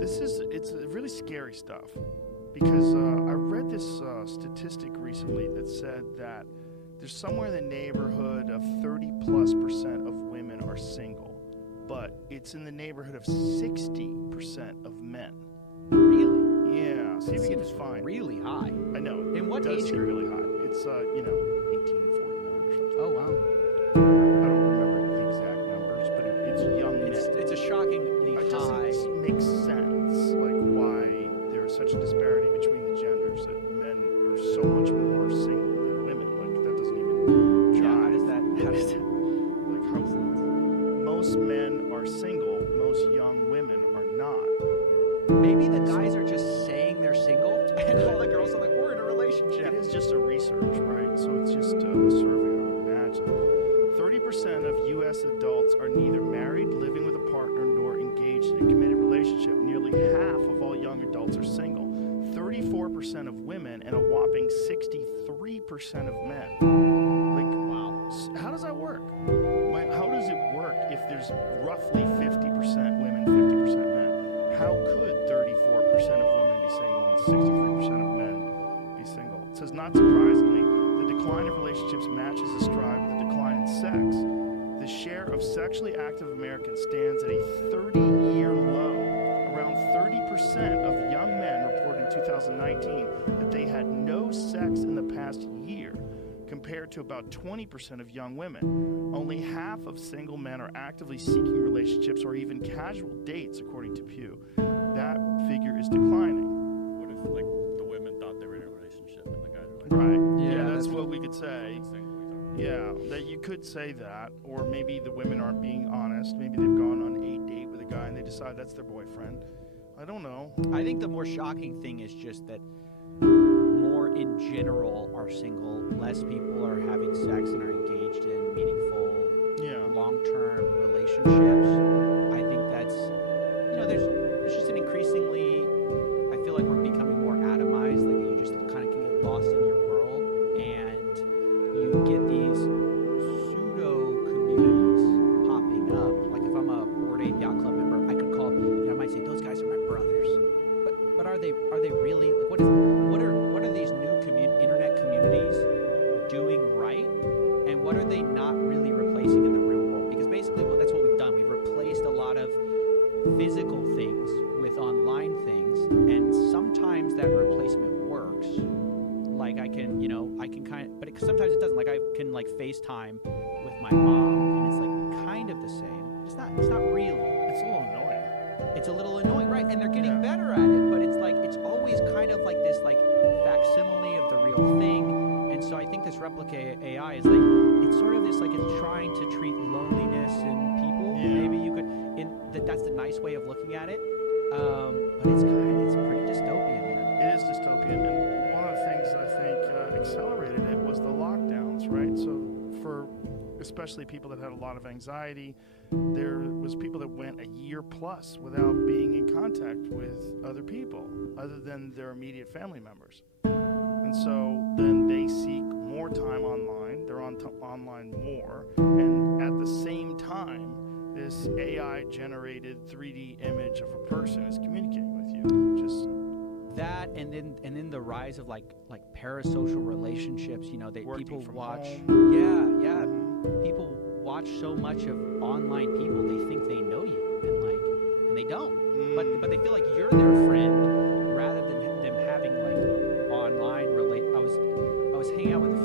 It's really scary stuff because I read this statistic recently that said that there's somewhere in the neighborhood of 30+% of women are single, but it's in the neighborhood of 60% of men. Really? Yeah. See if you can find. Really high. I know. In what it does age seem group? really high. It's 1849 or something. Oh, wow. I don't remember the exact numbers, but it's young men. It's a shockingly It high. doesn't make sense, like why there is such a disparity between the genders, that men are so much more single than women. Like that doesn't even Yeah, jive. how does that? Like how most men are single, most young women are not. Maybe the guys are just saying they're single, and all the girls are like, we're in a relationship. It is just a research, right? So it's just a survey, I would imagine. 30% of U.S. adults are neither married, living with a partner, nor engaged in a committed relationship. Nearly half of all young adults are single. 34% of women and a whopping 63% of men. Like, wow. How does that work? How does it work if there's roughly 50% women, 50% men? How could 34% of women be single and 63% of men be single? It says, not surprisingly, the decline of relationships matches the stride with the decline in sex. The share of sexually active Americans stands at a 30-year low. Around 30% of young men reported in 2019 that they had no sex in the past year, compared to about 20% of young women. Only half of single men are actively seeking relationships or even casual dates, according to Pew. That figure is declining. What if, like, the women thought they were in a relationship and the guys were like, Right. Yeah, That's what we could say. single, Yeah, that you could say that. Or maybe the women aren't being honest. Maybe they've gone on a date with a guy and they decide that's their boyfriend. I don't know. I think the more shocking thing is just that more in general are single, less people are having sex and are engaged in meaningful, long-term relationships. I think that's, there's just an increasingly, I feel like we're becoming more atomized, like you just kind of can get lost in your world, and you get these pseudo-communities popping up. Like if I'm a Bored Ape Yacht Club member, I could call, I might say, those guys are my brothers. But are they really, like what are these new internet communities doing right, and what are they not really replacing in the real world? Because basically that's what we've done. We've replaced a lot of physical things with online things, and sometimes that replacement works. Like I can kind of, but sometimes it doesn't. Like I can FaceTime with my mom, and it's like kind of the same. It's not really. It's a little annoying. It's a little annoying, right? And they're getting better at it, but it's like it's always kind of like this facsimile of the real thing. And so I think this replica AI is it's sort of this it's trying to treat loneliness in people. Yeah. Maybe you could that's the nice way of looking at it. But it's pretty dystopian, man. It is dystopian, and one of the things that I think accelerated it was the lockdowns, right? So for especially people that had a lot of anxiety, there was people that went a year plus without being in contact with other people other than their immediate family members. And so then they seek more time online. They're online more. And at the same time, this AI-generated 3D image of a person is communicating with you. Just that, and then the rise of like parasocial relationships. People watch. Home. Yeah. People watch so much of online people, they think they know you, and they don't. But they feel like you're their friend rather than them having online I was hanging out with a